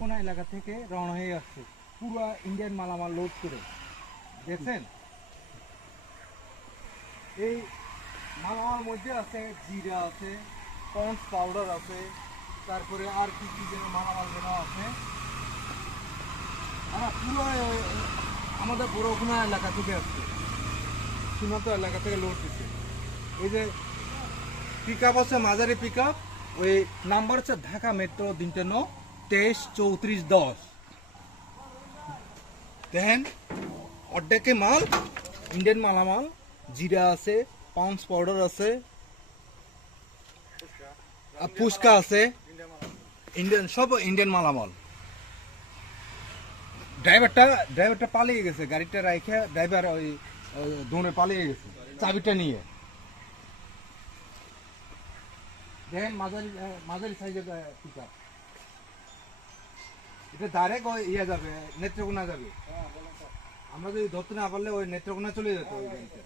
নেত্রকোনা এলাকা থেকে রওনা হয়ে আসছে পুরো ইন্ডিয়ান মালামাল লোড করে। দেখছেন এই মালামাল মধ্যে আছে জিরা আছে, পন্ডস পাউডার আছে, তারপরে আর কি কি যেন মালামাল যেন আছে। পুরো আমাদের বড়গুনা এলাকা থেকে আসছে, সীমান্ত এলাকা থেকে লোড দিচ্ছে। এই যে পিক আপ আছে, মাঝারি পিক আপ, ওই নাম্বার হচ্ছে ঢাকা মেট্রো 53-34-10। দেখেন অর্ধেকে মাল ইন্ডিয়ান মালামাল, জিরা আছে, পাউন্স পাউডার আছে, ফুচকা আছে, ইন্ডিয়ান সব ইন্ডিয়ান মালামাল। ড্রাইভারটা পালিয়ে গেছে, গাড়িটা রাইখে ড্রাইভার ওই দৌড়ে পালিয়ে গেছে চাবিটা নিয়ে। দেখেন মাঝারি সাইজের পিক আপ, এটা ডাইরেক্ট ওই ইয়ে যাবে, নেত্রকোনা যাবে। আমরা যদি ধরতে না পারলে ওই নেত্রকোনা চলে যেত ওই গাড়িটা।